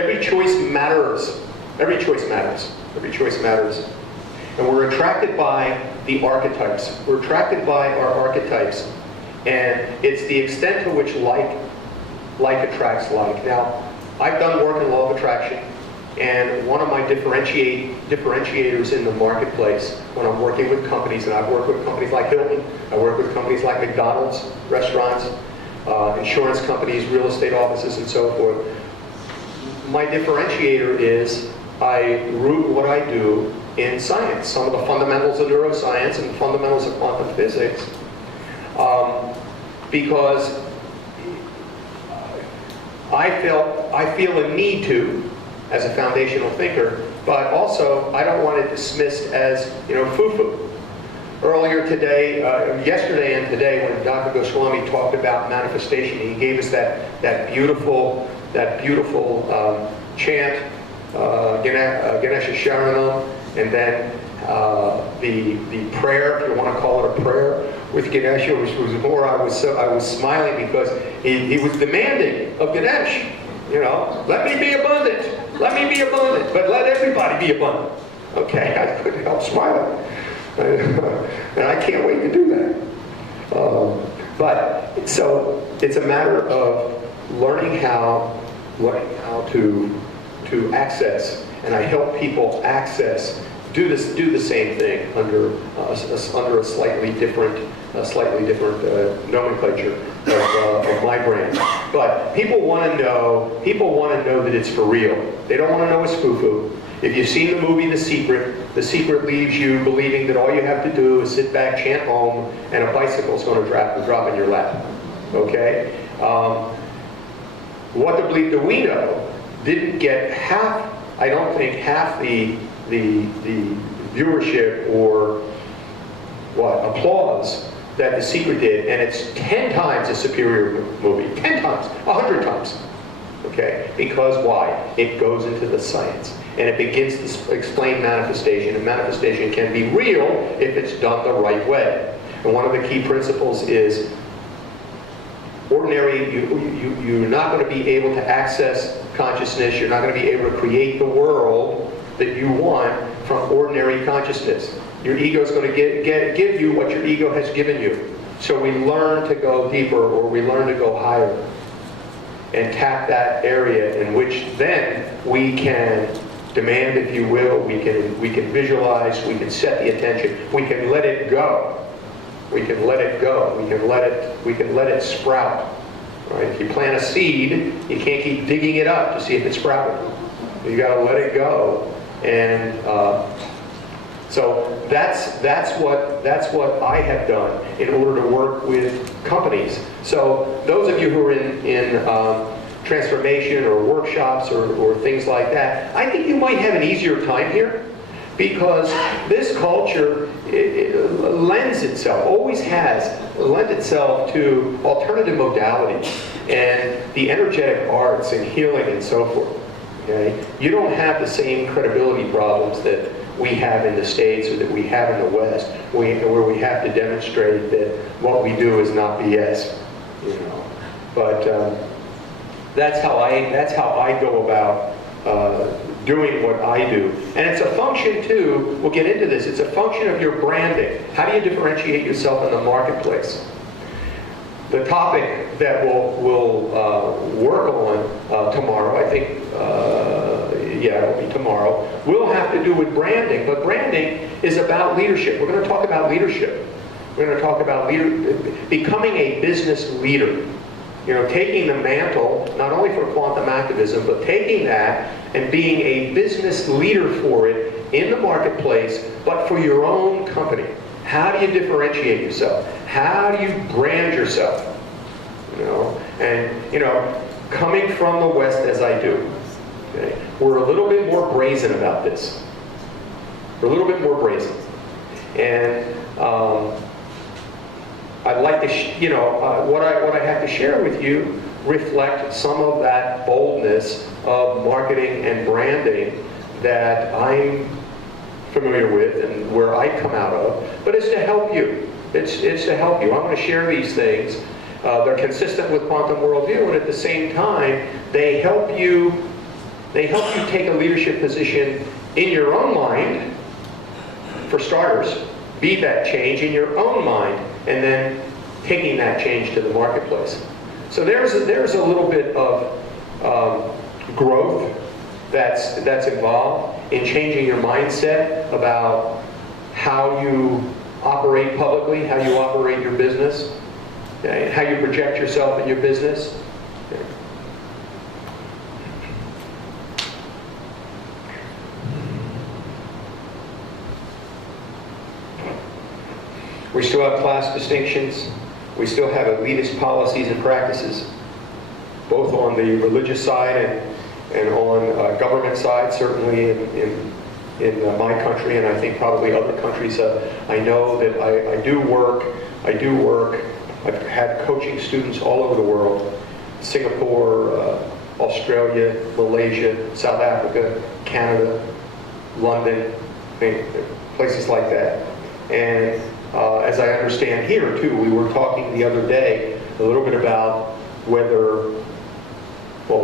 Every choice matters. Every choice matters. Every choice matters. And we're attracted by the archetypes. We're attracted by our archetypes. And it's the extent to which like attracts like. Now, I've done work in law of attraction, and one of my differentiators in the marketplace when I'm working with companies, and I've worked with companies like Hilton, I work with companies like McDonald's, restaurants, insurance companies, real estate offices, and so forth. My differentiator is I root what I do in science, some of the fundamentals of neuroscience and the fundamentals of quantum physics, because I feel a need to, as a foundational thinker, but also I don't want it dismissed as, foo-foo. Earlier today, yesterday and today, when Dr. Goswami talked about manifestation, he gave us that beautiful chant, Ganesha Sharanam, and then the prayer, if you want to call it a prayer, with Ganesha, which was more, I was smiling because he was demanding of Ganesh, let me be abundant, but let everybody be abundant. Okay, I couldn't help smiling. And I can't wait to do that. But so it's a matter of learning how to access, and I help people access, do the same thing under a slightly different nomenclature of my brand. But people want to know that it's for real. They don't want to know it's foo-foo. If you've seen the movie The Secret leaves you believing that all you have to do is sit back, chant Om, and a bicycle's going to drop in your lap. Okay? What the bleep do we know didn't get half the viewership or applause that The Secret did, and it's 10 times a superior movie. 10 times, 100 times. Okay? Because why? It goes into the science. And it begins to explain manifestation. And manifestation can be real if it's done the right way. And one of the key principles is you're not going to be able to access consciousness. You're not going to be able to create the world that you want from ordinary consciousness. Your ego is going to give you what your ego has given you. So we learn to go deeper, or we learn to go higher and tap that area in which then we can demand, if you will, we can visualize, we can set the attention, we can let it go. We can let it go. We can let it sprout. Right? If you plant a seed, you can't keep digging it up to see if it's sprouted. You got to let it go. And so that's what I have done in order to work with companies. So those of you who are in transformation or workshops or things like that, I think you might have an easier time here, because this culture always has lent itself to alternative modalities and the energetic arts and healing and so forth. Okay? You don't have the same credibility problems that we have in the States or that we have in the West, where we have to demonstrate that what we do is not BS. But that's how I go about doing what I do. And it's a function too, we'll get into this, it's a function of your branding. How do you differentiate yourself in the marketplace? The topic that we'll work on tomorrow, I think, it'll be tomorrow, will have to do with branding. But branding is about leadership. We're going to talk about leadership. We're going to talk about becoming a business leader. Taking the mantle, not only for quantum activism, but taking that and being a business leader for it in the marketplace, but for your own company. How do you differentiate yourself? How do you brand yourself? Coming from the West as I do, okay, we're a little bit more brazen about this. We're a little bit more brazen. And I'd like to, what I have to share with you reflect some of that boldness of marketing and branding that I'm familiar with and where I come out of, but it's to help you. It's to help you. I'm going to share these things. They're consistent with quantum worldview, and at the same time, they help you They help you take a leadership position in your own mind, for starters, be that change in your own mind, and then taking that change to the marketplace. So there's a little bit of growth that's involved in changing your mindset about how you operate publicly, how you operate your business, okay, how you project yourself in your business. Okay. We still have class distinctions. We still have elitist policies and practices, both on the religious side and on government side, certainly in my country, and I think probably other countries. I know that I do work. I've had coaching students all over the world: Singapore, Australia, Malaysia, South Africa, Canada, London, places like that. And as I understand here too, we were talking the other day a little bit about whether what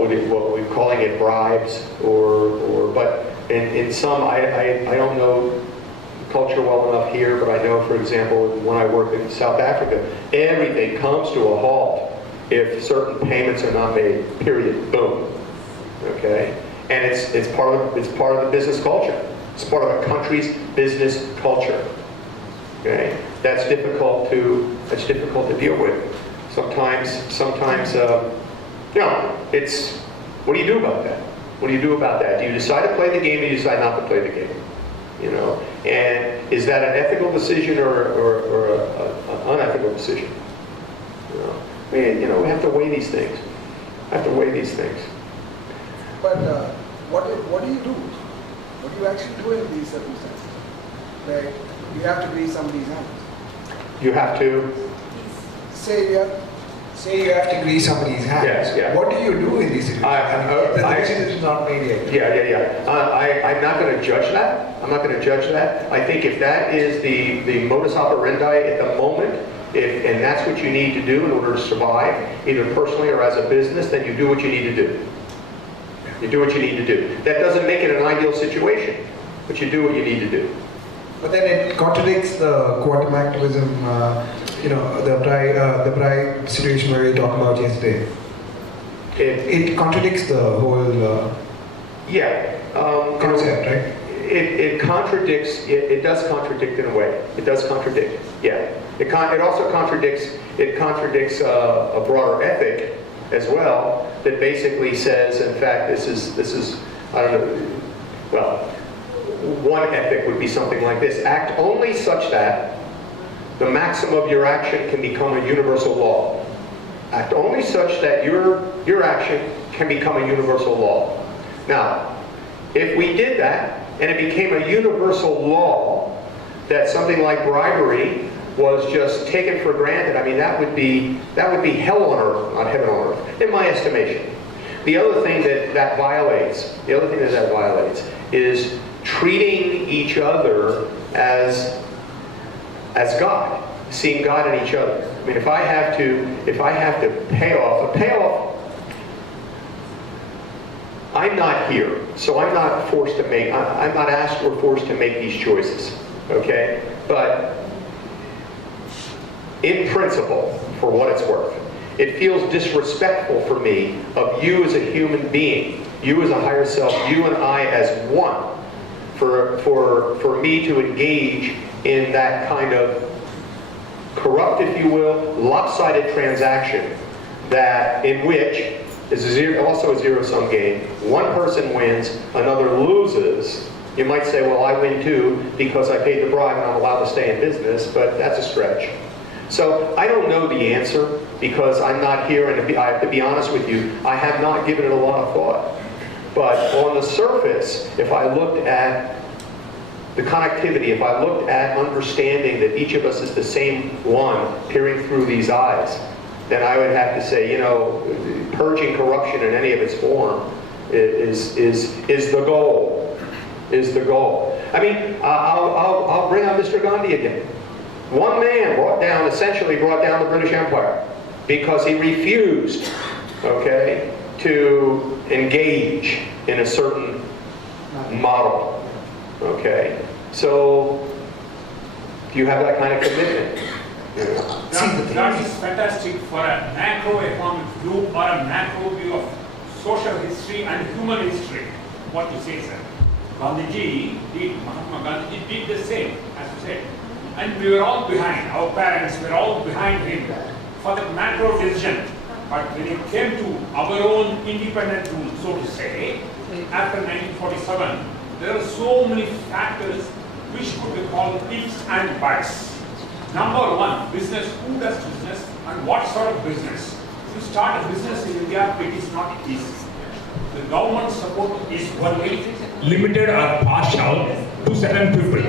we're calling it bribes but in some, I don't know culture well enough here, but I know, for example, when I worked in South Africa, everything comes to a halt if certain payments are not made. Period. Boom. Okay, and it's part of the business culture. It's part of a country's business culture. Okay, that's difficult to deal with. Sometimes, it's, what do you do about that? What do you do about that? Do you decide to play the game, or do you decide not to play the game? You know, and is that an ethical decision or an unethical decision? We have to weigh these things. But what do you do? What do you actually do in these circumstances? Like, you have to grease somebody's hands. You have to? Say you have to grease somebody's hands. Yes, yeah. What do you do in these situations? The decision is not made yet. Yeah. I'm not going to judge that. I think if that is the modus operandi at the moment, and that's what you need to do in order to survive, either personally or as a business, then you do what you need to do. You do what you need to do. That doesn't make it an ideal situation, but you do what you need to do. But then it contradicts the quantum activism, the pride situation where we talked about yesterday. It contradicts the whole concept, right? It contradicts. It does contradict in a way. It does contradict. Yeah. It also contradicts. It contradicts a broader ethic as well that basically says, in fact, this is I don't know. Well, one ethic would be something like this: act only such that the maxim of your action can become a universal law. Act only such that your action can become a universal law. Now, if we did that and it became a universal law that something like bribery was just taken for granted, I mean, that would be hell on earth, not heaven on earth, in my estimation. The other thing that violates is treating each other as God, seeing God in each other. I mean, if I have to pay off, I'm not here, so I'm not asked or forced to make these choices, okay? But in principle, for what it's worth, it feels disrespectful for me of you as a human being, you as a higher self, you and I as one, for me to engage in that kind of corrupt, if you will, lopsided transaction in which is also a zero-sum game. One person wins, another loses. You might say, well, I win too because I paid the bribe and I'm allowed to stay in business, but that's a stretch. So I don't know the answer because I'm not here, and I have to be honest with you, I have not given it a lot of thought. But on the surface, if I looked at the connectivity, if I looked at understanding that each of us is the same one peering through these eyes, then I would have to say, purging corruption in any of its form is the goal. I mean, I'll bring on Mr. Gandhi again. One man essentially brought down the British Empire because he refused, to engage in a certain model. Okay? So, do you have that kind of commitment? That is fantastic for a macroeconomic view or a macro view of social history and human history. What you say, sir? Gandhiji did, Mahatma Gandhi did the same, as you said. And we were all behind, our parents were all behind him for the macro decision. But when it came to our own independent rule, so to say, after 1947, there are so many factors which could be called ifs and buts. Number one, business. Who does business and what sort of business? To start a business in India, it is not easy. The government support is only limited or partial to certain people.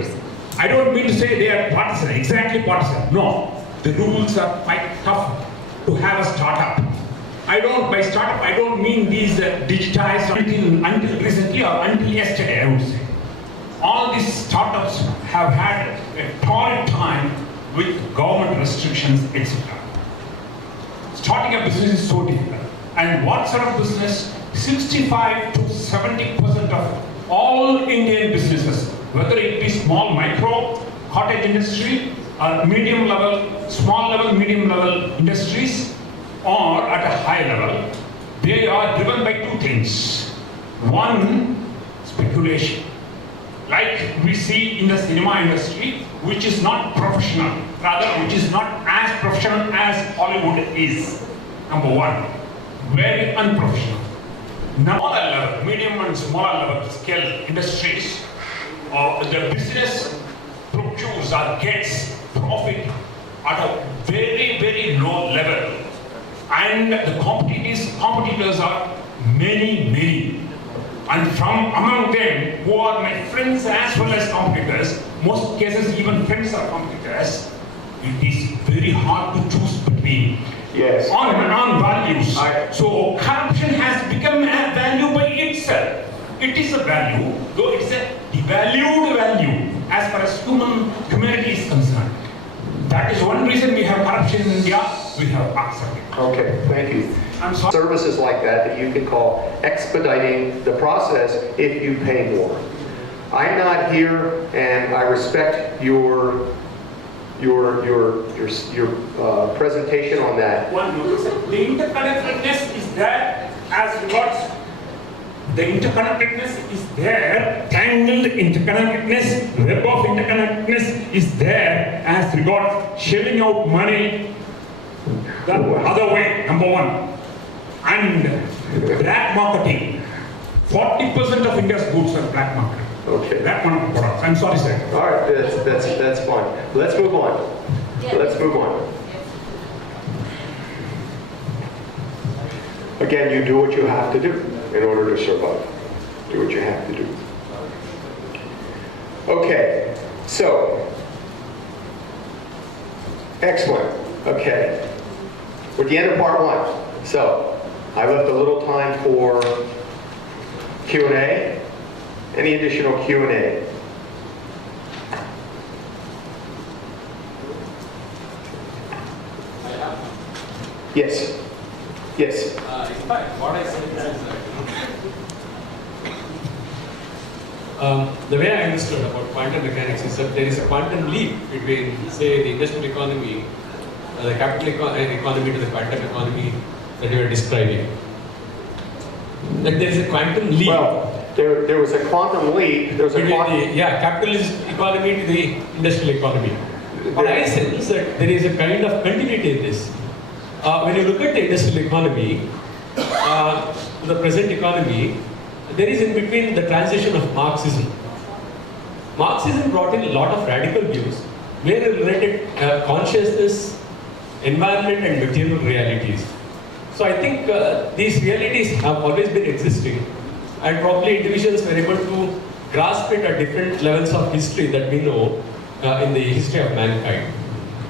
I don't mean to say they are partisan, exactly partisan. No, the rules are quite tough to have a startup. By startup, I don't mean these digitized until recently or until yesterday, I would say. All these startups have had a torrid time with government restrictions, etc. Starting a business is so difficult. And what sort of business? 65 to 70% of all Indian businesses, whether it be small micro, cottage industry, or medium level, small level, medium level industries, or at a high level, they are driven by two things. One, speculation. Like we see in the cinema industry, which is not professional, rather which is not as professional as Hollywood is. Number one, very unprofessional. Smaller level, medium and smaller level scale industries, the business procures or gets profit at a very, very low level. And the competitors are many. And from among them, who are my friends as well as competitors, most cases even friends are competitors, it is very hard to choose between. Yes. On values. So corruption has become a value by itself. It is a value, though it's a devalued value as far as humanity is concerned. That is one reason we have corruption in India. We have accepted. Okay, thank you. I'm sorry. Services like that you can call expediting the process if you pay more. I'm not here, and I respect your presentation on that. One notice, the interconnectedness is there as regards. The interconnectedness is there, tangled interconnectedness, web of interconnectedness is there as regards shelling out money the other way, number one. And black marketing. 40% of India's goods are black market. Okay. Black market products. I'm sorry, sir. All right, that's fine. Let's move on. Let's move on. Again, you do what you have to do in order to survive. Do what you have to do. Okay, so, excellent. Okay, we're at the end of part one. So, I left a little time for Q&A. Any additional Q&A? Yes. Yes. In fact, what I said is the way I understood about quantum mechanics is that there is a quantum leap between, say, the industrial economy, the capital economy to the quantum economy that you were describing. That there is a quantum leap. Well, there was a quantum leap. There was a capitalist economy to the industrial economy. What I sense that there is a kind of continuity in this. When you look at the industrial economy, the present economy, there is in between the transition of Marxism. Marxism brought in a lot of radical views, where it related consciousness, environment and material realities. So I think these realities have always been existing, and probably individuals were able to grasp it at different levels of history that we know in the history of mankind.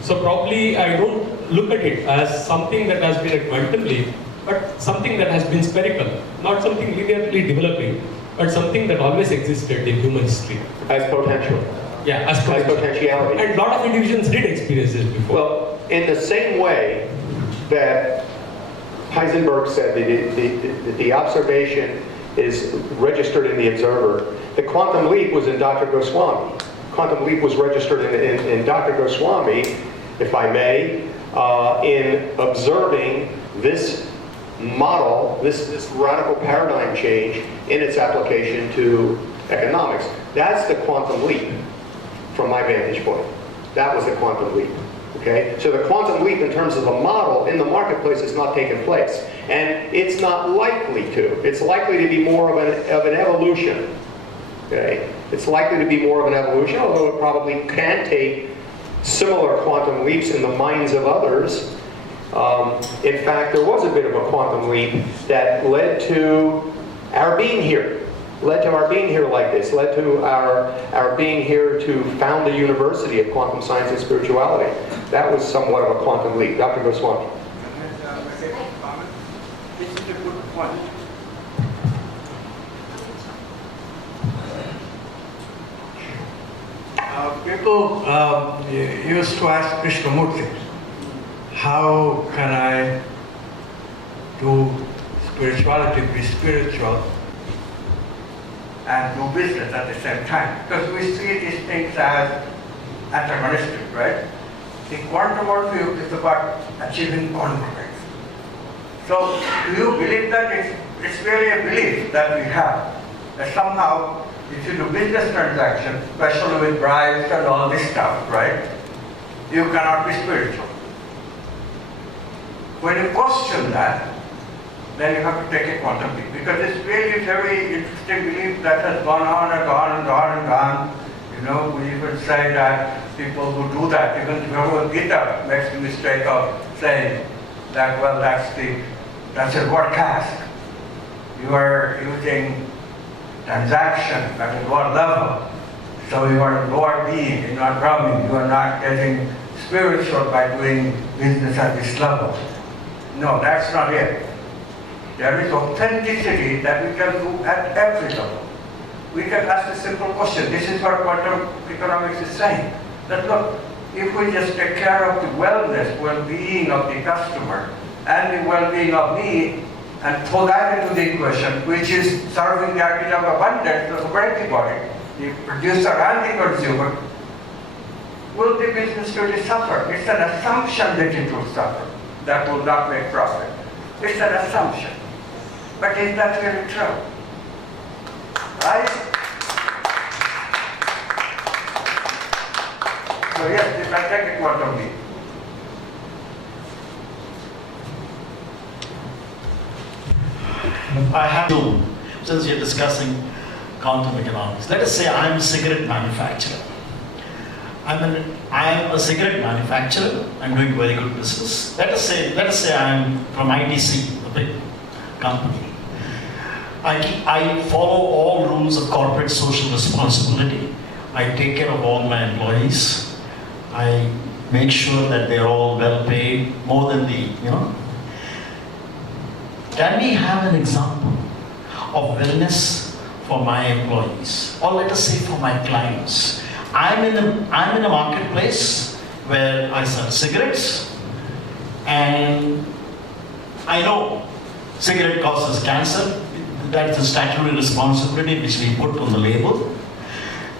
So probably I don't look at it as something that has been a quantum leap, but something that has been spherical, not something linearly developing, but something that always existed in human history. As potential. Yeah, as potentiality. And a lot of individuals did experience this before. Well, in the same way that Heisenberg said that the observation is registered in the Observer. The quantum leap was in Dr. Goswami. Quantum leap was registered in Dr. Goswami, if I may, in observing this model, this radical paradigm change in its application to economics. That's the quantum leap from my vantage point. That was the quantum leap. Okay? So the quantum leap in terms of the model in the marketplace has not taken place. And it's not likely to. It's likely to be more of an evolution. Okay? It's likely to be more of an evolution, although it probably can take similar quantum leaps in the minds of others. In fact, there was a bit of a quantum leap that led to our being here. Led to our being here like this. Led to our being here to found the University of Quantum Science and Spirituality. That was somewhat of a quantum leap. Dr. Goswami. This is a good point. People used to ask Krishnamurti, how can I do spirituality, be spiritual, and do business at the same time? Because we see these things as antagonistic, right? The quantum world view is about achieving congruence. So do you believe that it's really a belief that we have, that somehow if you do business transactions, especially with bribes and all this stuff, right, you cannot be spiritual. When you question that, then you have to take a quantum leap, because it's really very interesting belief that has gone on and gone and gone and gone. You know, we even say that people who do that, even Bhagavad Gita makes the mistake of saying that, well, that's a word cast. You are using transaction at a lower level. So you are lower being, you're not Brahmin, you are not getting spiritual by doing business at this level. No, that's not it. There is authenticity that we can do at every level. We can ask a simple question. This is what quantum economics is saying. That look, if we just take care of the wellness, well-being of the customer, and the well-being of me, and throw that into the equation, which is serving the idea of abundance for everybody, the producer and the consumer, will the business really suffer? It's an assumption that it will suffer, that will not make profit. It's an assumption. But is that really true? Right? So yes, if I take a quantum leap, I have to, since you're discussing quantum economics, let us say I'm a cigarette manufacturer. I'm a cigarette manufacturer. I'm doing very good business. Let us say I'm from ITC, a big company. I follow all rules of corporate social responsibility. I take care of all my employees. I make sure that they're all well paid, more than Can we have an example of wellness for my employees, or let us say for my clients? I'm in a marketplace where I sell cigarettes, and I know cigarette causes cancer. That's a statutory responsibility which we put on the label.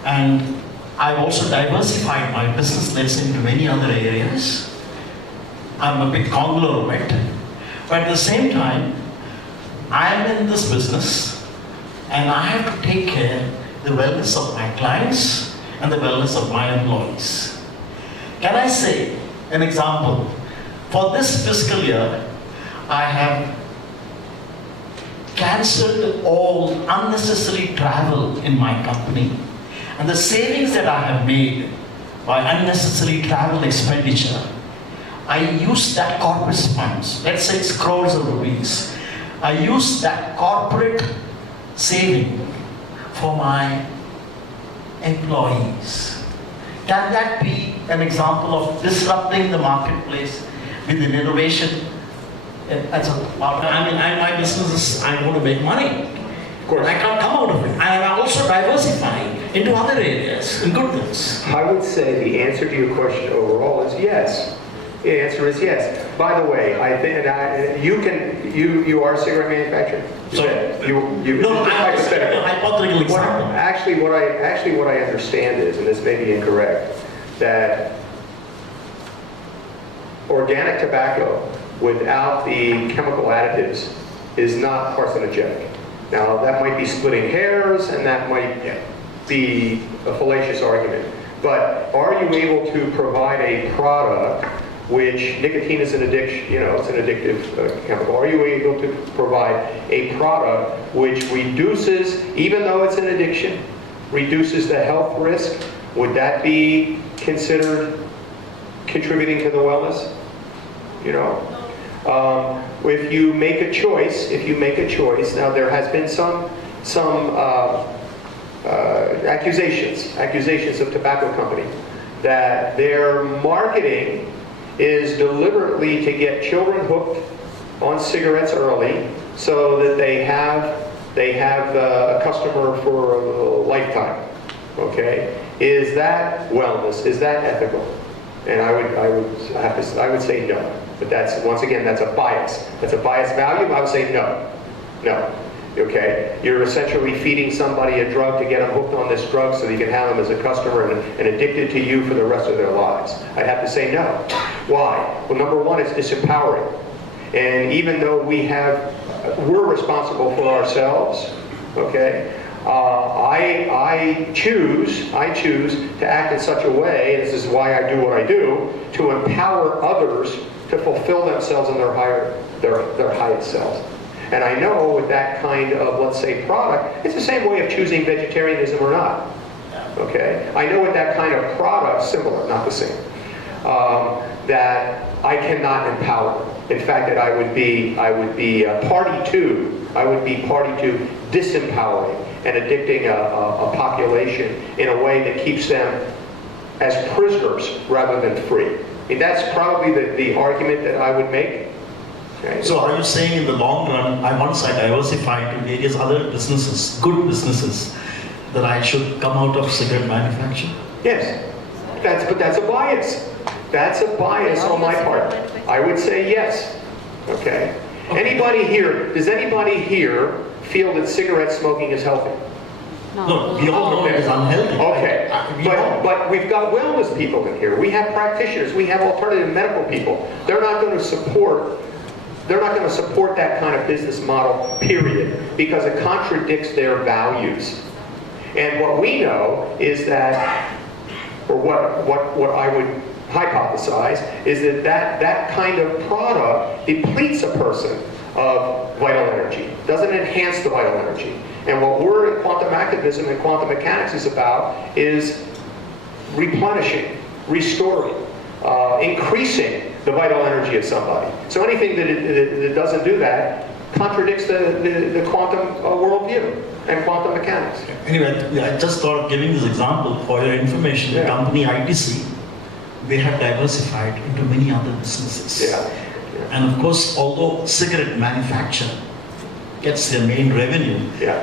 And I've also diversified my business, let's say, into many other areas. I'm a big conglomerate, but at the same time, I'm in this business, and I have to take care of the wellness of my clients and the wellness of my employees. Can I say an example? For this fiscal year, I have cancelled all unnecessary travel in my company, and the savings that I have made by unnecessary travel expenditure, I use that corporate funds, let's say it's crores of rupees. I use that corporate saving for my employees. Can that be an example of disrupting the marketplace with an innovation? My business is, I want to make money. Of course. I can't come out of it. And I'm also diversifying into other areas in goodness. I would say the answer to your question overall is yes. The answer is yes. By the way, I think you are a cigarette manufacturer. Sorry. No, hypothetical example. Actually, what I understand is, and this may be incorrect, that organic tobacco without the chemical additives is not carcinogenic. Now, that might be splitting hairs, and that might be a fallacious argument. But are you able to provide a product which nicotine is an addiction, it's an addictive chemical. Are you able to provide a product which reduces, even though it's an addiction, reduces the health risk? Would that be considered contributing to the wellness? If you make a choice, now there has been some accusations of tobacco company that their marketing is deliberately to get children hooked on cigarettes early so that they have a customer for a lifetime. Okay, is that wellness? Is that ethical? And I would say no. But that's, once again, that's a bias. That's a biased value. I would say no. No. Okay? You're essentially feeding somebody a drug to get them hooked on this drug so that you can have them as a customer and addicted to you for the rest of their lives. I'd have to say no. Why? Well, number one, it's disempowering. And even though we're responsible for ourselves, okay? I choose to act in such a way, and this is why I do what I do, to empower others to fulfill themselves in their highest selves. And I know with that kind of, let's say, product, it's the same way of choosing vegetarianism or not. Okay? I know with that kind of product, similar, not the same, that I cannot empower. In fact, that I would be party to disempowering and addicting a population in a way that keeps them as prisoners rather than free. I mean, that's probably the argument that I would make. Okay? So are you saying in the long run, I want to diversify to various other businesses, good businesses, that I should come out of cigarette manufacturing? Yes, but that's a bias. That's a bias on my part. I would say yes. Okay. Does anybody here feel that cigarette smoking is healthy? No, we all know it is unhealthy. Okay, but we've got wellness people in here. We have practitioners. We have alternative medical people. They're not going to support that kind of business model, period, because it contradicts their values. And what we know is that, or what I would hypothesize, is that kind of product depletes a person of vital energy, doesn't enhance the vital energy. And what we're in quantum activism and quantum mechanics is about is replenishing, restoring, increasing the vital energy of somebody. So anything that doesn't do that contradicts the quantum worldview and quantum mechanics. Anyway, I just thought of giving this example for your information. The company ITC, they have diversified into many other businesses. Yeah. And of course, although cigarette manufacture gets their main revenue,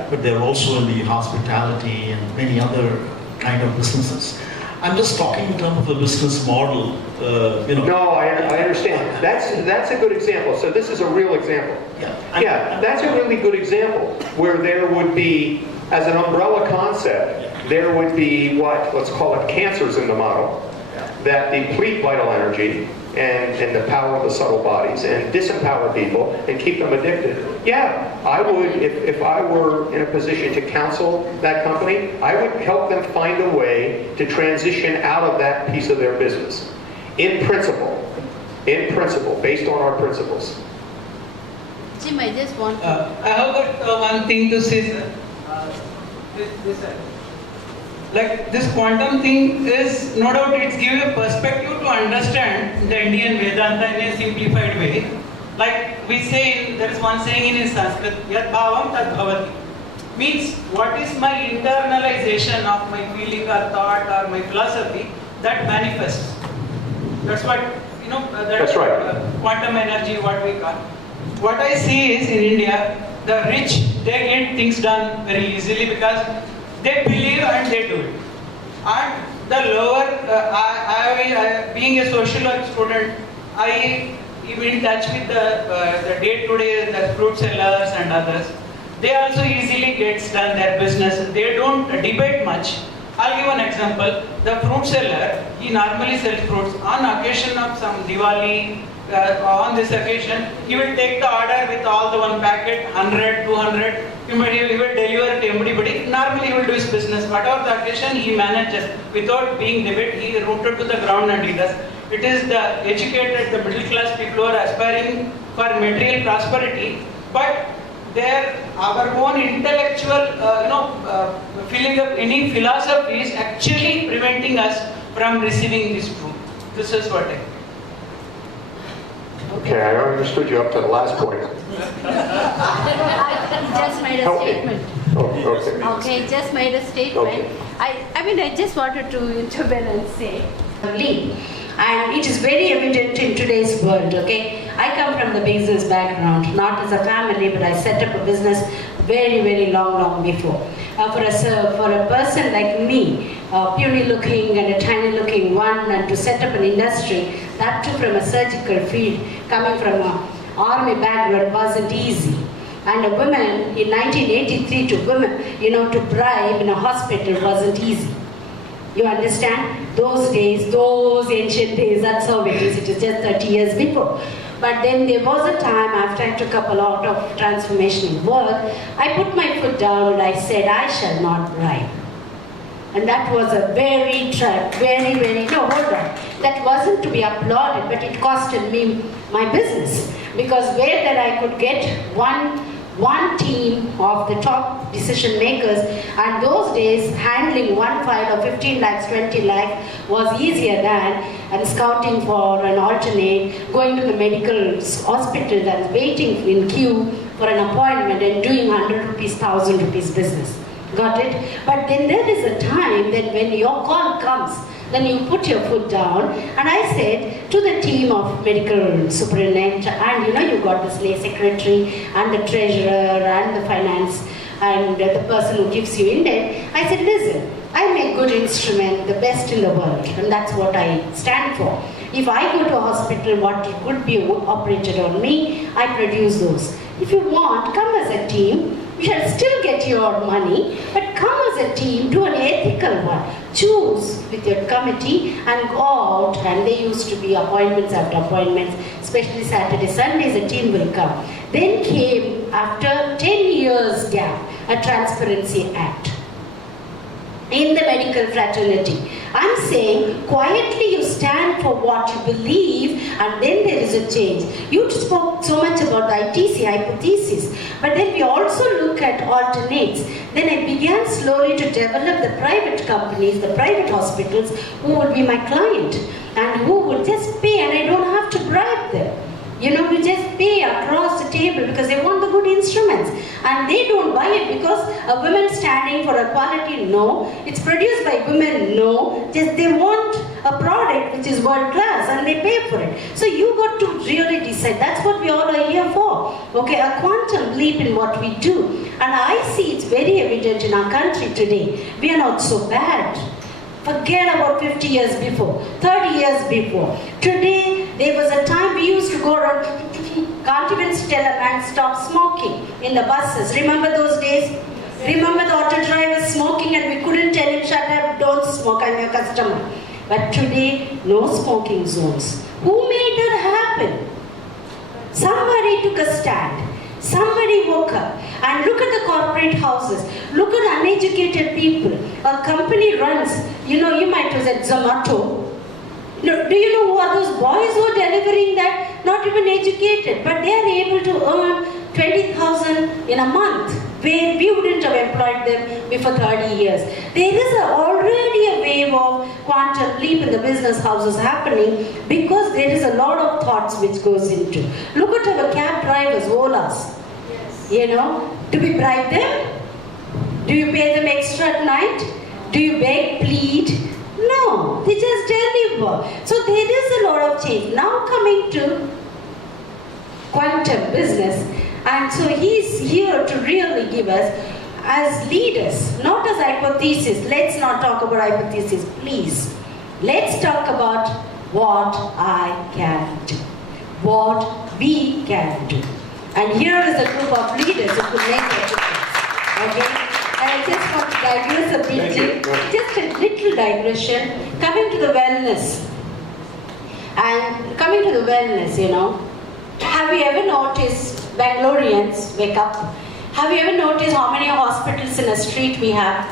but they're also in the hospitality and many other kind of businesses. I'm just talking in terms of the business model, No, I understand. That's a good example. So this is a real example. Yeah, that's a really good example where there would be, as an umbrella concept, there would be let's call it cancers in the model that deplete vital energy and the power of the subtle bodies and disempower people and keep them addicted. Yeah, I would, if I were in a position to counsel that company, I would help them find a way to transition out of that piece of their business. In principle, based on our principles. Jim, I just want to... I have got one thing to say, sir. Like this quantum thing is, no doubt it's give a perspective to understand the Indian Vedanta in a simplified way. Like we say, there is one saying in Sanskrit, Yat bhavam tad bhavati. Means what is my internalization of my feeling or thought or my philosophy, that manifests. That's what, that's right. Quantum energy, what we call. What I see is in India, the rich, they get things done very easily because they believe and they do it. And the lower, being a social work student, I in touch with the day-to-day, the fruit sellers and others. They also easily gets done their business. They don't debate much. I'll give an example. The fruit seller, he normally sells fruits. On occasion of some Diwali, on this occasion, he will take the order with all the one packet, 100, 200. He will deliver to everybody. Normally he will do his business. Whatever the occasion, he manages. Without being debate, he rooted to the ground and he does. It is the educated, the middle class people who are aspiring for material prosperity, but our own intellectual, filling up any philosophy is actually preventing us from receiving this truth. This is what I. Okay, I understood you up to the last point. I just made a statement. Oh, okay. Okay, just made a statement. Okay. I just wanted to intervene and say. And it is very evident in today's world, okay? I come from the business background, not as a family, but I set up a business very, very long before. For a person like me, puny looking and a tiny looking one, and to set up an industry, that too from a surgical field, coming from an army background, wasn't easy. And a woman in 1983 to bribe in a hospital wasn't easy. You understand? Those days, those ancient days, that's how it is. It is just 30 years before. But then there was a time after I took up a lot of transformational work, I put my foot down and I said, I shall not bribe. And that was a very, hold on. That wasn't to be applauded, but it costed me my business. Because where that I could get one team of the top decision makers, and those days handling one file of 15 lakhs, 20 lakhs was easier than scouting for an alternate, going to the medical hospital and waiting in queue for an appointment and doing 100 rupees, 1000 rupees business. Got it? But then there is a time that when your call comes, then you put your foot down, and I said to the team of medical superintendent, and you got this lay secretary and the treasurer and the finance and the person who gives you index, I said, listen, I make good instrument, the best in the world, and that's what I stand for. If I go to a hospital, what could be operated on me, I produce those. If you want, come as a team. You shall still get your money, but come as a team, do an ethical one. Choose with your committee and go out, and there used to be appointments after appointments, especially Saturday, Sundays, a team will come. Then came, after 10 years gap, a Transparency Act in the medical fraternity. I'm saying, quietly you stand for what you believe, and then there is a change. You spoke so much about the ITC, hypothesis, but then we also look at alternates. Then I began slowly to develop the private companies, the private hospitals, who would be my client, and who would just pay, and I don't have to bribe them. We just pay across the table because they want the good instruments. And they don't buy it because a woman standing for a quality, no. It's produced by women, no. Just they want a product which is world class and they pay for it. So you got to really decide. That's what we all are here for. Okay, a quantum leap in what we do. And I see it's very evident in our country today. We are not so bad. Forget about 50 years before, 30 years before. Today, there was a time we used to go around, can't even tell a man stop smoking in the buses. Remember those days? Remember the auto driver smoking and we couldn't tell him, shut up, don't smoke, I'm your customer. But today, no smoking zones. Who made that happen? Somebody took a stand. Somebody woke up, and look at the corporate houses, look at uneducated people. A company runs, you might have said Zomato. Do you know who are those boys who are delivering that? Not even educated, but they are able to earn 20,000 in a month, where we wouldn't have employed them before 30 years. There is already a wave of quantum leap in the business houses happening because there is a lot of thoughts which goes into. Look at our cab drivers, Olas. Yes. Do we bribe them? Do you pay them extra at night? Do you beg, plead? No, they just deliver. So there is a lot of change. Now coming to quantum business, and so he's here to really give us as leaders, not as hypothesis. Let's not talk about hypothesis, please. Let's talk about what I can do. what we can do. And here is a group of leaders who could make a difference. Okay? And I just want to digress a bit, just a little digression, coming to the wellness. And coming to the wellness, you know, have you ever noticed, Bangaloreans, wake up, have you ever noticed how many hospitals in a street we have?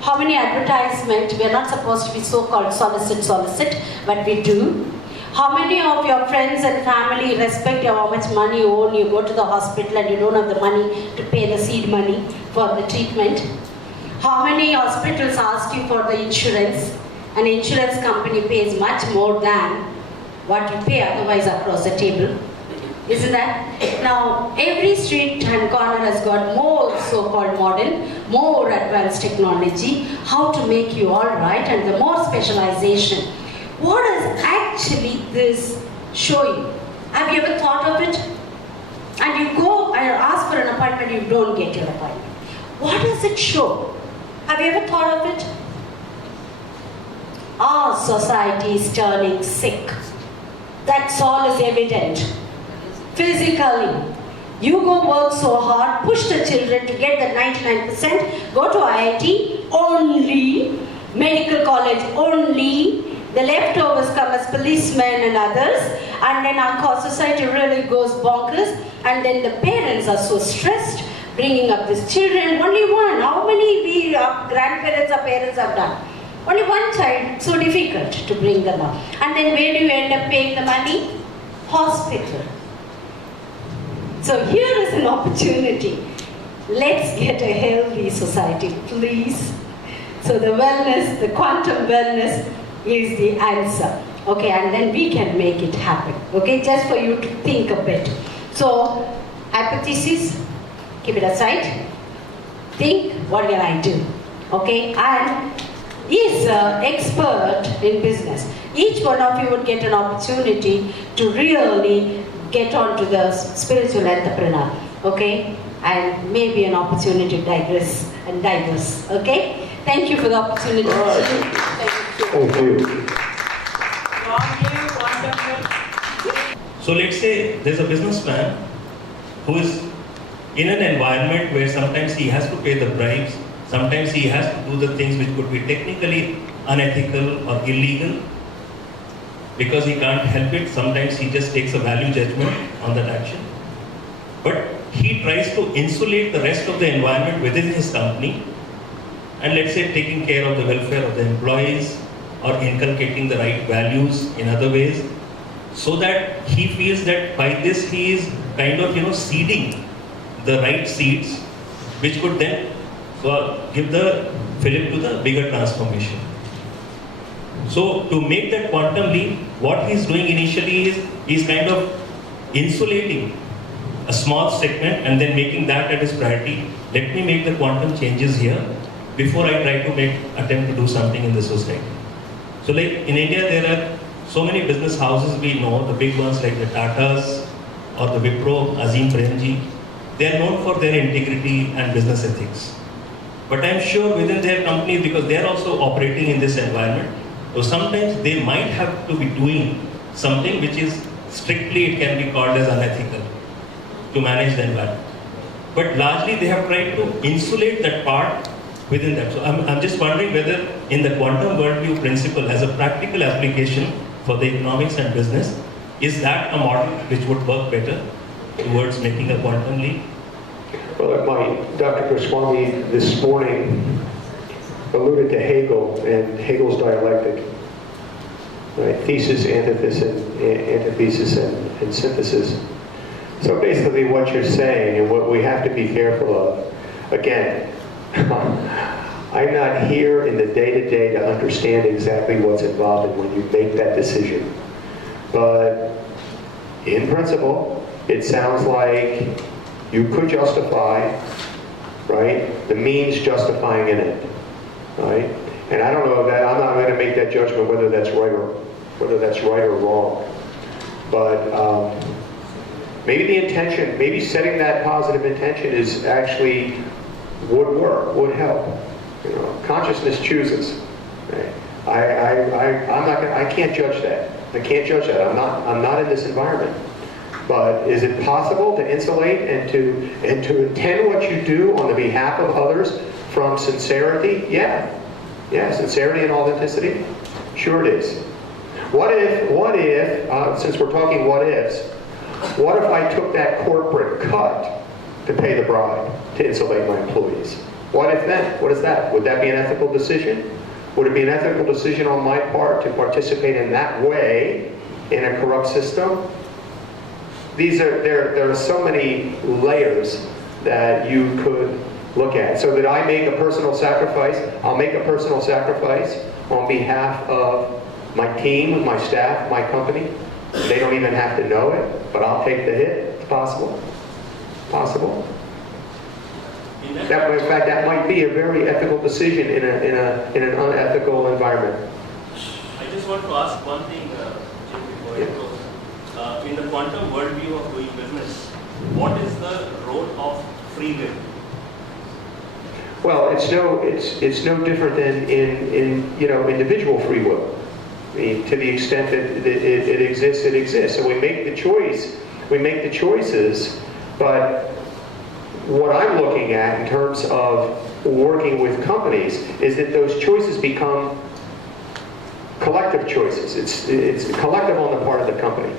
How many advertisements? We are not supposed to be so-called solicit, but we do. How many of your friends and family respect you, how much money you own, you go to the hospital and you don't have the money to pay the seed money for the treatment? How many hospitals ask you for the insurance? An insurance company pays much more than what you pay otherwise across the table. Isn't that? Now, every street and corner has got more so-called modern, more advanced technology, how to make you all right, and the more specialization. What does actually this show you? Have you ever thought of it? And you go and ask for an appointment, you don't get your appointment. What does it show? Have you ever thought of it? Our society is turning sick. That's all is evident. Physically, you go work so hard, push the children to get the 99%, go to IIT only, medical college only, the leftovers come as policemen and others, and then our society really goes bonkers, and then the parents are so stressed, bringing up these children, only one. How many grandparents or parents have done? Only one child, so difficult to bring them up. And then where do you end up paying the money? Hospital. So here is an opportunity. Let's get a healthy society, please. So the wellness, the quantum wellness is the answer. Okay, and then we can make it happen. Okay, just for you to think a bit. So, hypothesis, keep it aside. Think, what can I do? Okay, and is an expert in business. Each one of you would get an opportunity to really get on to the spiritual entrepreneur, okay? And maybe an opportunity to digress and diverse, okay? Thank you for the opportunity. Right. Thank you. So let's say there's a businessman who is in an environment where sometimes he has to pay the bribes, sometimes he has to do the things which could be technically unethical or illegal, because he can't help it. Sometimes he just takes a value judgment on that action. But he tries to insulate the rest of the environment within his company, and let's say taking care of the welfare of the employees or inculcating the right values in other ways, so that he feels that by this he is kind of seeding the right seeds which would then give the fillip to the bigger transformation. So to make that quantum leap, what he's doing initially is he's kind of insulating a small segment and then making that at his priority. Let me make the quantum changes here before I try to attempt to do something in the society. So like in India, there are so many business houses we know, the big ones like the Tatas or the Wipro, Azim Premji. They are known for their integrity and business ethics. But I'm sure within their companies, because they are also operating in this environment, so sometimes they might have to be doing something which is strictly, it can be called as unethical to manage the environment. But largely they have tried to insulate that part within that. So I'm just wondering whether in the quantum worldview principle as a practical application for the economics and business, is that a model which would work better towards making a quantum leap? Well, Dr. Goswami this morning alluded to Hegel and Hegel's dialectic, right? Thesis, antithesis, and synthesis. So basically what you're saying and what we have to be careful of, again, I'm not here in the day-to-day to understand exactly what's involved in when you make that decision. But in principle, it sounds like you could justify, right, the means justifying an end, right? And I don't know that, I'm not going to make that judgment whether that's right or wrong. But maybe the intention, maybe setting that positive intention is actually would work, would help. Consciousness chooses. Right? I can't judge that. I can't judge that. I'm not in this environment. But is it possible to insulate and to intend what you do on the behalf of others from sincerity? Yeah. Yeah, sincerity and authenticity? Sure it is. What if, since we're talking what ifs, what if I took that corporate cut to pay the bribe to insulate my employees? What if then? What is that? Would that be an ethical decision? Would it be an ethical decision on my part to participate in that way in a corrupt system? There are so many layers that you could look at. So that I make a personal sacrifice, I'll make a personal sacrifice on behalf of my team, my staff, my company. They don't even have to know it, but I'll take the hit. It's possible. Possible. In fact, that might be a very ethical decision in an unethical environment. I just want to ask one thing, Jim, before you go. In the quantum worldview of doing business, what is the role of free will? Well, it's no different than in individual free will. I mean, to the extent that it exists, it exists. So we make the choices, but what I'm looking at in terms of working with companies is that those choices become collective choices. It's collective on the part of the company.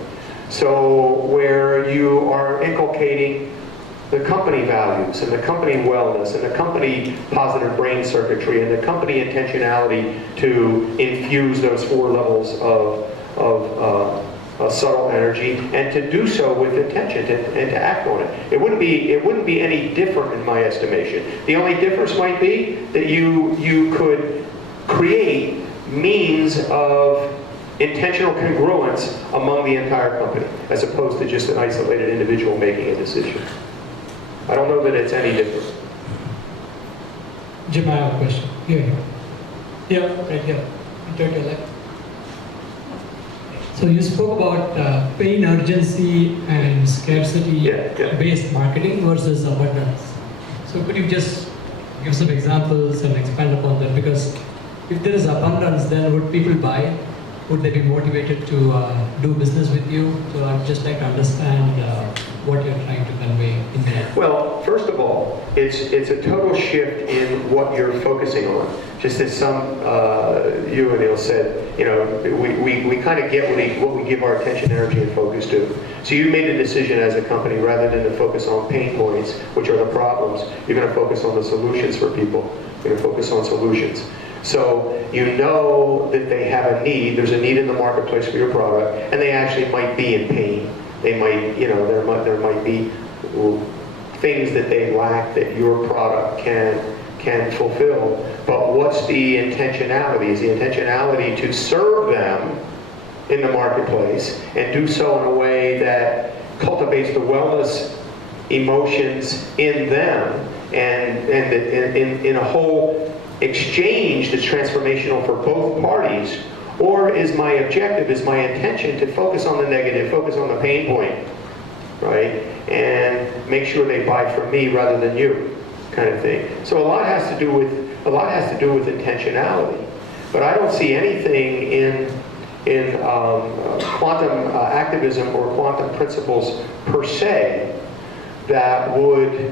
So where you are inculcating the company values and the company wellness and the company positive brain circuitry and the company intentionality to infuse those 4 levels of subtle energy, and to do so with intention and to act on it. It wouldn't be any different in my estimation. The only difference might be that you could create means of intentional congruence among the entire company, as opposed to just an isolated individual making a decision. I don't know that it's any different. Jim, I have a question. Here. Yeah, right here. Turn to your left. So you spoke about pain, urgency, and scarcity-based marketing versus abundance. So could you just give some examples and expand upon that? Because if there is abundance, then would people buy? Would they be motivated to do business with you? So I'd just like to understand what you're trying to convey in there. Well, first of all, it's a total shift in what you're focusing on. Just as you and Neil said, we kind of get what we give our attention, energy, and focus to. So you made a decision as a company, rather than to focus on pain points, which are the problems, you're going to focus on the solutions for people. You're going to focus on solutions. So you know that they have a need, there's a need in the marketplace for your product, and they actually might be in pain. They might, there might be things that they lack that your product can fulfill. But what's the intentionality? Is the intentionality to serve them in the marketplace and do so in a way that cultivates the wellness emotions in them and in a whole exchange that's transformational for both parties? Or is my objective, is my intention to focus on the negative, focus on the pain point, right? And make sure they buy from me rather than you, kind of thing. So a lot has to do with intentionality. But I don't see anything in quantum activism or quantum principles per se that would,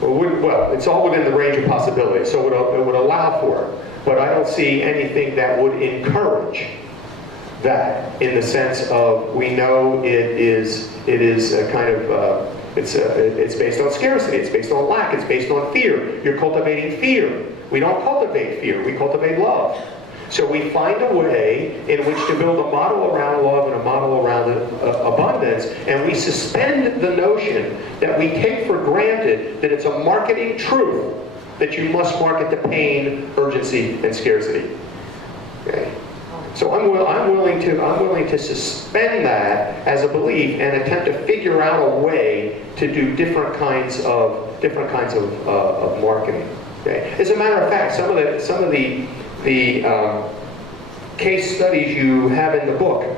well, it's all within the range of possibility, so it would allow for it. But I don't see anything that would encourage that, in the sense of, we know it is a kind of, it's based on scarcity, it's based on lack, it's based on fear. You're cultivating fear. We don't cultivate fear, we cultivate love. So we find a way in which to build a model around love and a model around abundance, and we suspend the notion that we take for granted that it's a marketing truth that you must market to pain, urgency, and scarcity. Okay? So I'm willing to suspend that as a belief and attempt to figure out a way to do different kinds of marketing. Okay? As a matter of fact, some of the case studies you have in the book,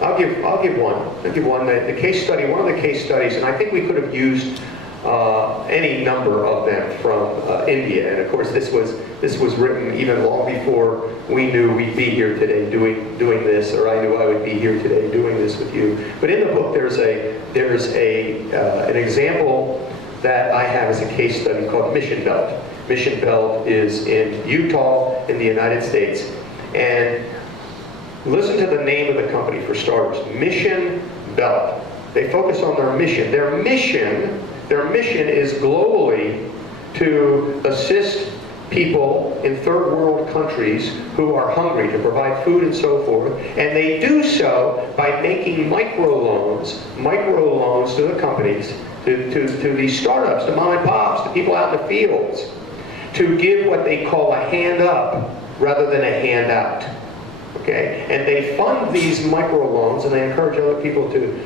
I'll give one. The case study, one of the case studies, and I think we could have used any number of them from India. And of course, this was written even long before we knew we'd be here today doing this, or I knew I would be here today doing this with you. But in the book, there's an example that I have as a case study called Mission Belt. Mission Belt is in Utah in the United States. And listen to the name of the company for starters, Mission Belt. They focus on their mission. Their mission is globally to assist people in third world countries who are hungry, to provide food and so forth. And they do so by making microloans to the companies, to these startups, to mom and pops, to people out in the fields, to give what they call a hand up rather than a handout. Okay, and they fund these microloans, and they encourage other people to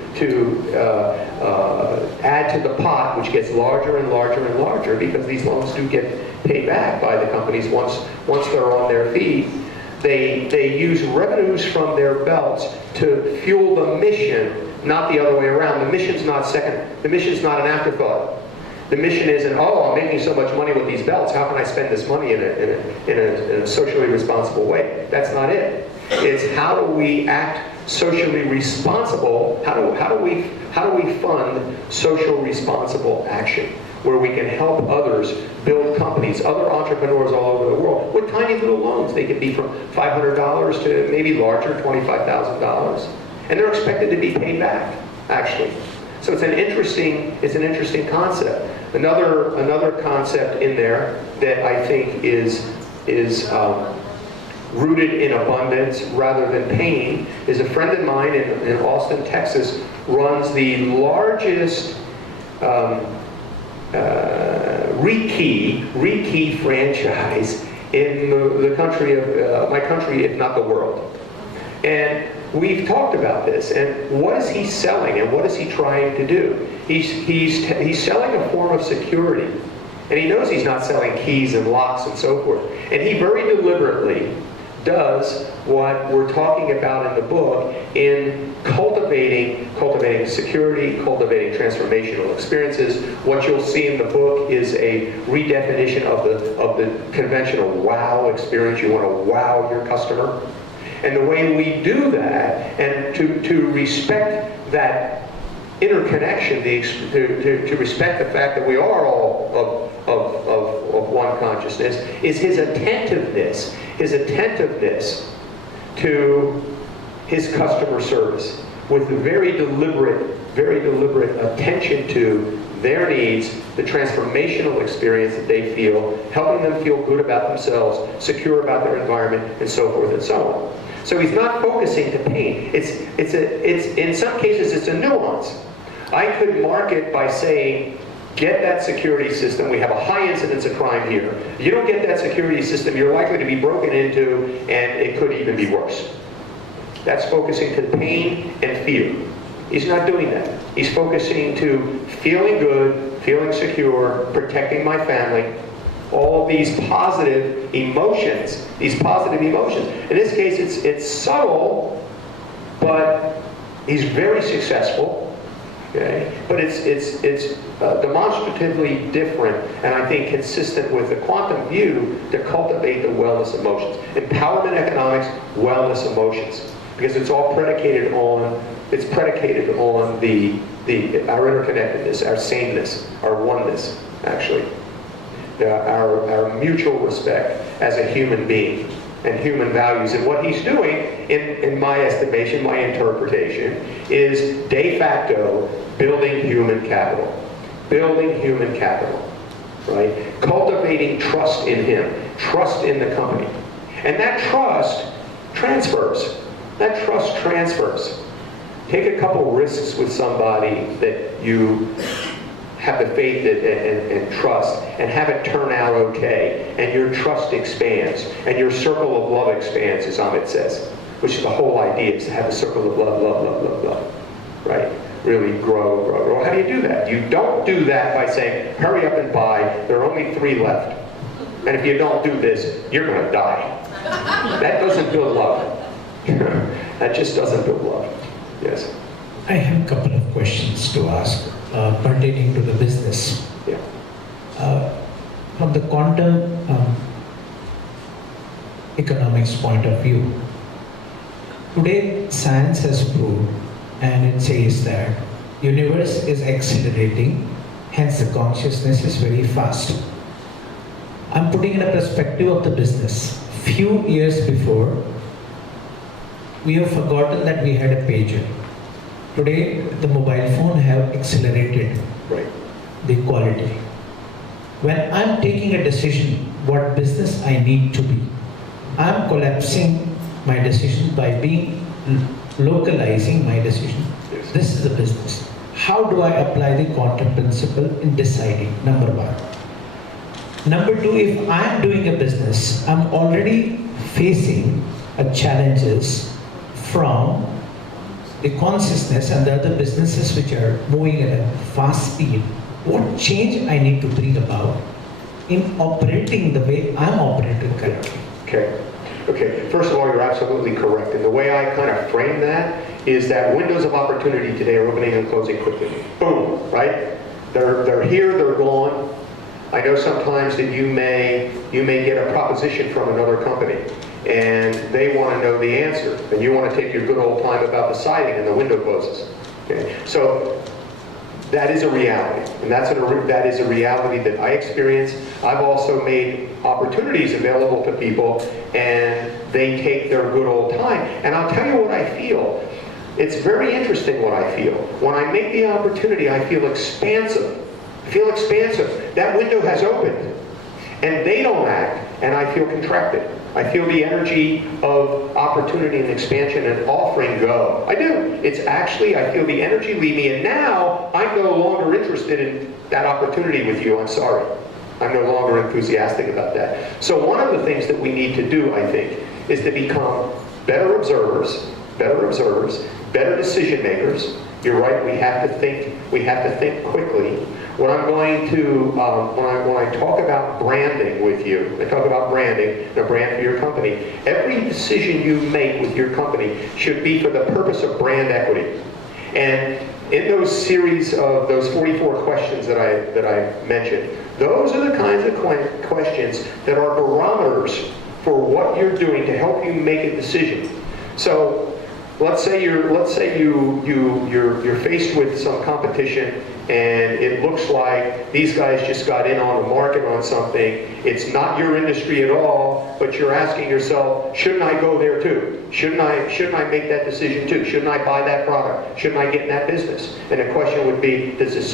add to the pot, which gets larger and larger and larger, because these loans do get paid back by the companies once they're on their feet. They use revenues from their belts to fuel the mission, not the other way around. The mission's not second. The mission's not an afterthought. The mission isn't, oh, I'm making so much money with these belts, how can I spend this money in a socially responsible way? That's not it. It's how do we act socially responsible? How do we fund social responsible action where we can help others build companies, other entrepreneurs all over the world with tiny little loans? They could be from $500 to maybe larger, $25,000, and they're expected to be paid back, actually. So it's an interesting concept. Another concept in there that I think is rooted in abundance rather than pain is a friend of mine in Austin, Texas, runs the largest rekey franchise in the country of my country, if not the world. And we've talked about this, and what is he selling, and what is he trying to do? He's selling a form of security, and he knows he's not selling keys and locks and so forth. And he very deliberately does what we're talking about in the book in cultivating security, cultivating transformational experiences. What you'll see in the book is a redefinition of the conventional wow experience. You want to wow your customer. And the way we do that, and to respect that interconnection, to respect the fact that we are all of one consciousness, is his attentiveness to his customer service, with very deliberate attention to their needs, the transformational experience that they feel, helping them feel good about themselves, secure about their environment, and so forth and so on. So he's not focusing to pain. It's in some cases it's a nuance. I could market by saying, get that security system. We have a high incidence of crime here. You don't get that security system, you're likely to be broken into, and it could even be worse. That's focusing to pain and fear. He's not doing that. He's focusing to feeling good, feeling secure, protecting my family, all these positive emotions, In this case, it's subtle, but he's very successful. Okay? But it's demonstratively different, and I think consistent with the quantum view to cultivate the wellness emotions. Empowerment economics, wellness emotions. Because it's all predicated on our interconnectedness, our sameness, our oneness, actually. Our mutual respect as a human being and human values. And what he's doing, in my estimation, my interpretation, is de facto building human capital. Building human capital, right? Cultivating trust in him, trust in the company. And that trust transfers. Take a couple risks with somebody that you have the faith and trust, and have it turn out okay, and your trust expands, and your circle of love expands, as Amit says, which is the whole idea, is to have a circle of love, right? Really grow. How do you do that? You don't do that by saying, hurry up and buy, there are only 3 left, and if you don't do this, you're going to die. That doesn't build love. That just doesn't build love. Yes? I have a couple of questions to ask. pertaining to the business. Yeah. From the quantum economics point of view, today science has proved, and it says that universe is accelerating, hence the consciousness is very fast. I'm putting in a perspective of the business. Few years before, we have forgotten that we had a pager. Today, the mobile phone have accelerated the quality. When I'm taking a decision what business I need to be, I'm collapsing my decision by localizing my decision. This is a business. How do I apply the quantum principle in deciding? Number one. Number two, if I'm doing a business, I'm already facing challenges from the consciousness and the other businesses which are moving at a fast speed. What change I need to bring about in operating the way I'm operating currently? Okay, first of all, you're absolutely correct. And the way I kind of frame that is that windows of opportunity today are opening and closing quickly. Boom, right? They're here, they're gone. I know sometimes that you may get a proposition from another company and they want to know the answer, and you want to take your good old time about deciding, and the window closes. Okay, so that is a reality, and that is a reality that I experience. I've also made opportunities available to people, and they take their good old time. And I'll tell you what I feel. It's very interesting what I feel. When I make the opportunity, I feel expansive. I feel expansive. That window has opened, and they don't act, and I feel contracted. I feel the energy of opportunity and expansion and offering go. I do. It's actually, I feel the energy leave me, and now I'm no longer interested in that opportunity with you. I'm sorry. I'm no longer enthusiastic about that. So one of the things that we need to do, I think, is to become better observers, better decision makers. You're right, we have to think quickly. When I'm going to, when I talk about branding with you, I talk about branding, the brand for your company, every decision you make with your company should be for the purpose of brand equity. And in those series of those 44 questions that I mentioned, those are the kinds of questions that are barometers for what you're doing to help you make a decision. So let's say you're faced with some competition, and it looks like these guys just got in on the market on something. It's not your industry at all, but you're asking yourself, shouldn't I go there too? Shouldn't I make that decision too? Shouldn't I buy that product? Shouldn't I get in that business? And the question would be, does this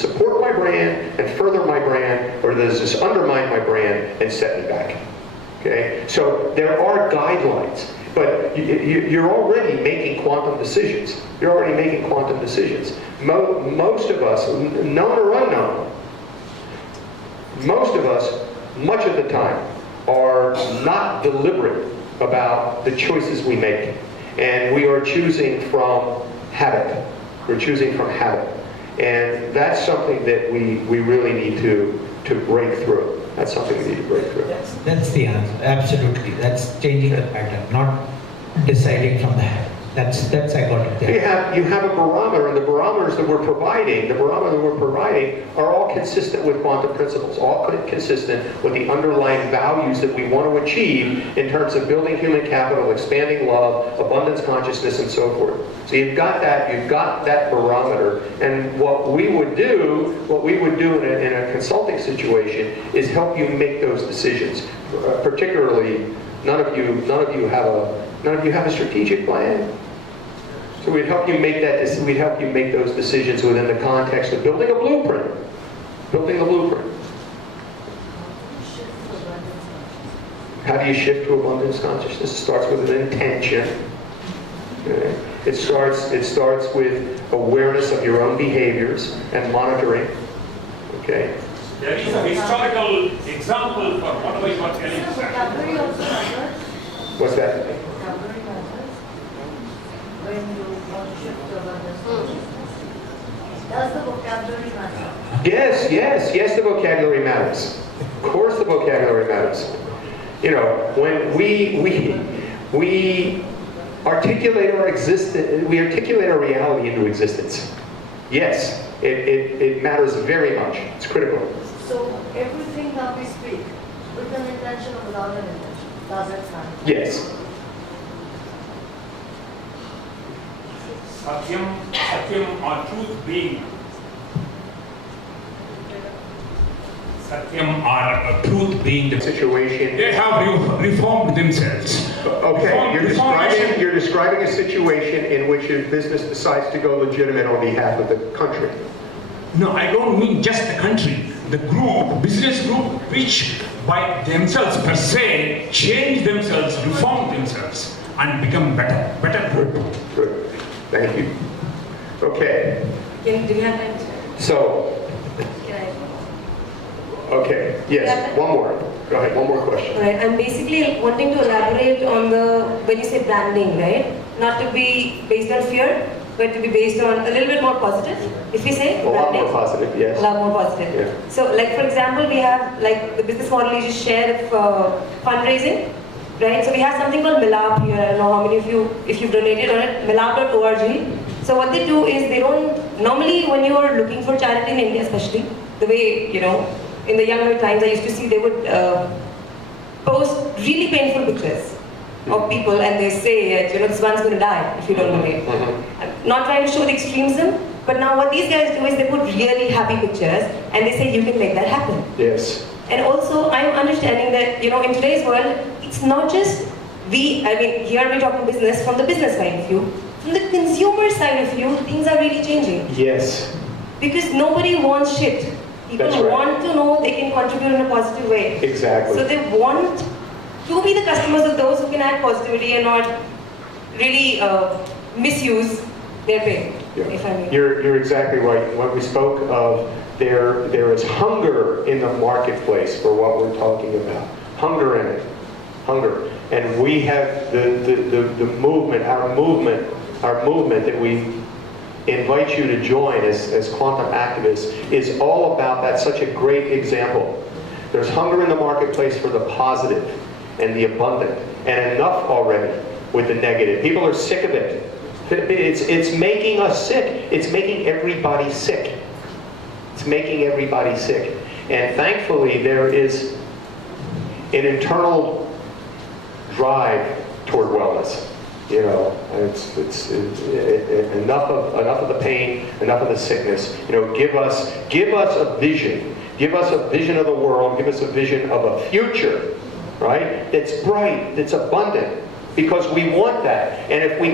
support my brand and further my brand, or does this undermine my brand and set me back? Okay, so there are guidelines. But you're already making quantum decisions. You're already making quantum decisions. Most of us, known or unknown, most of us, much of the time, are not deliberate about the choices we make. And we are choosing from habit. We're choosing from habit. And that's something that we really need to break through. That's something we need to break through. That's the answer. Absolutely. That's changing the pattern, not deciding from the habit. That's I got it there. You have a barometer, and the barometers that we're providing, are all consistent with quantum principles, all consistent with the underlying values that we want to achieve in terms of building human capital, expanding love, abundance consciousness, and so forth. So you've got that barometer, and what we would do in a consulting situation is help you make those decisions. Particularly, none of you have a strategic plan. So we'd help you make that. We'd help you make those decisions within the context of building a blueprint. How do you shift to abundance consciousness? It starts with an intention. Okay? It starts with awareness of your own behaviors and monitoring. Okay. There is a historical example for whatever you are telling. What's that? Does the vocabulary matter? Yes, the vocabulary matters. Of course the vocabulary matters. You know, when we articulate our reality into existence. Yes, It matters very much. It's critical. So everything that we speak, with an intention or without an intention, does it matter? Yes. Satyam or truth being. Satyam or truth being the situation. They have reformed themselves. Okay, you're describing a situation in which a business decides to go legitimate on behalf of the country. No, I don't mean just the country. The group, business group, which by themselves per se change themselves, reform themselves, and become better group. Good. Thank you. Okay. Do you have time? So. Okay. Yes. One more. Go ahead. One more question. Right. I'm basically wanting to elaborate on the when you say branding, right? Not to be based on fear, but to be based on a little bit more positive. If we say a lot more positive, yes. A lot more positive. Yeah. So, like for example, we have like the business model you just shared of fundraising, right? So we have something called Milab here. I don't know how many of you, if you've donated on it, milab.org. So what they do is they don't normally when you are looking for charity in India, especially the way in the younger times I used to see they would post really painful pictures of people and they say that this one's going to die if you don't donate. I'm not trying to show the extremism, but now what these guys do is they put really happy pictures and they say you can make that happen. Yes. And also I'm understanding that in today's world it's not just here we're talking business from the business side of view. From the consumer side of view, things are really changing. Yes. Because nobody wants shit. People want to know they can contribute in a positive way. Exactly. So they want to be the customers of those who can add positivity and not really misuse their pay. Yeah. If I may. You're exactly right. When we spoke of there is hunger in the marketplace for what we're talking about. Hunger in it. Hunger. And we have the movement, our movement that we invite you to join as quantum activists is all about that. Such a great example. There's hunger in the marketplace for the positive and the abundant, and enough already with the negative. People are sick of it. It's making us sick. It's making everybody sick. It's making everybody sick. And thankfully there is an internal drive toward wellness. It's enough of the pain, enough of the sickness. Give us a vision. Give us a vision of the world. Give us a vision of a future, right? That's bright, that's abundant, because we want that. And if we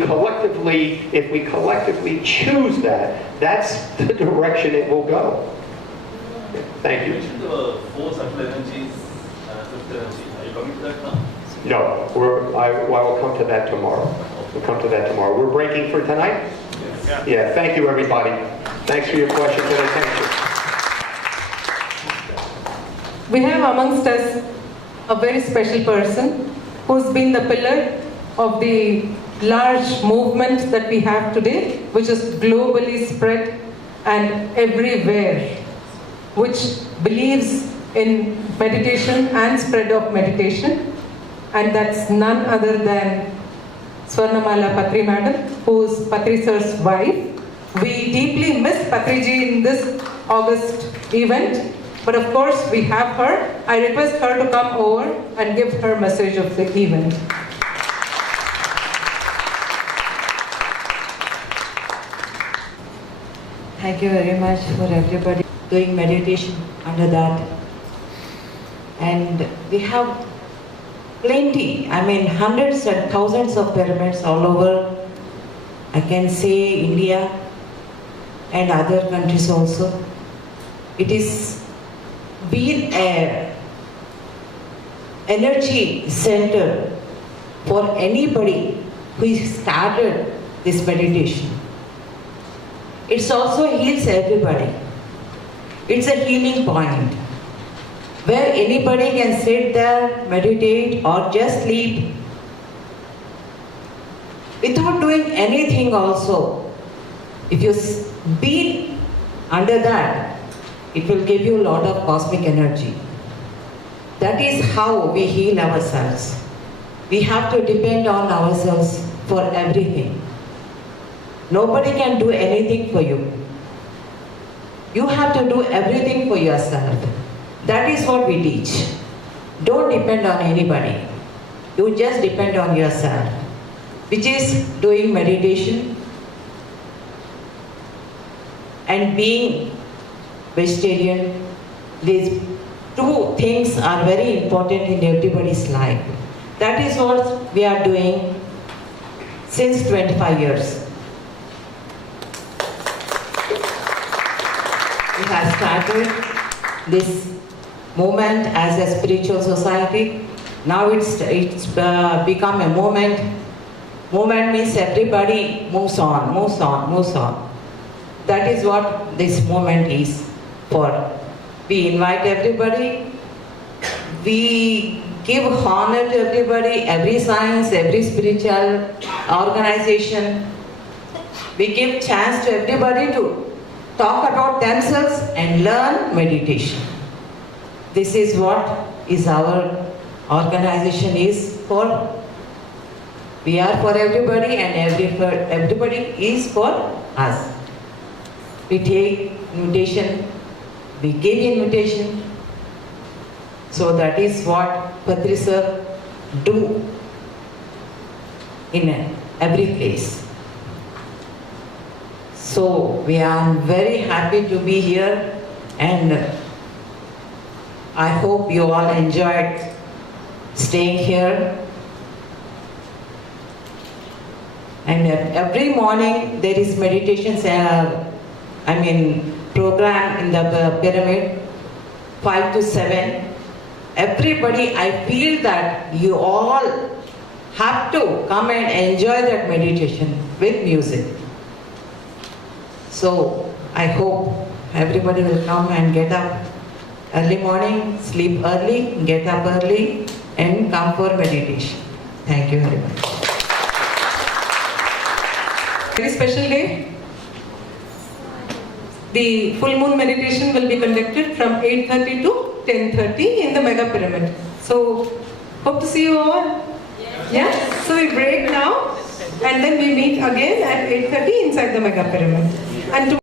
collectively choose that, that's the direction it will go. Thank you. You mentioned the 4 subtle energies, 5th energy. Are you coming to that now? No, I will come to that tomorrow. We'll come to that tomorrow. We're breaking for tonight? Yes. Yeah, thank you everybody. Thanks for your questions and attention. We have amongst us a very special person who's been the pillar of the large movement that we have today, which is globally spread and everywhere, which believes in meditation and spread of meditation. And that's none other than Swarnamala Patri Madam, who is Patri sir's wife. We deeply miss Patriji in this August event, but of course we have her. I request her to come over and give her message of the event. Thank you very much for everybody doing meditation under that. And we have plenty, hundreds and thousands of pyramids all over, I can say India and other countries also. It is been an energy center for anybody who started this meditation. It also heals everybody. It's a healing point where anybody can sit there, meditate, or just sleep without doing anything also. If you be under that, it will give you a lot of cosmic energy. That is how we heal ourselves. We have to depend on ourselves for everything. Nobody can do anything for you. You have to do everything for yourself. That is what we teach. Don't depend on anybody. You just depend on yourself, which is doing meditation and being vegetarian. These two things are very important in everybody's life. That is what we are doing since 25 years. We have started this movement as a spiritual society. Now it's become a movement. Movement means everybody moves on, moves on, moves on. That is what this movement is for. We invite everybody. We give honor to everybody, every science, every spiritual organization. We give chance to everybody to talk about themselves and learn meditation. This is what is our organization is for. We are for everybody and everybody is for us. We take invitation, we give invitation. So that is what Patri sir do in every place. So we are very happy to be here, and I hope you all enjoyed staying here. And every morning there is meditation program in the pyramid, 5 to 7. Everybody, I feel that you all have to come and enjoy that meditation with music. So I hope everybody will come and get up early morning, sleep early, get up early, and come for meditation. Thank you very much. Very special day. The full moon meditation will be conducted from 8:30 to 10:30 in the Mega Pyramid. So, hope to see you all. Yeah? So we break now and then we meet again at 8:30 inside the Mega Pyramid. And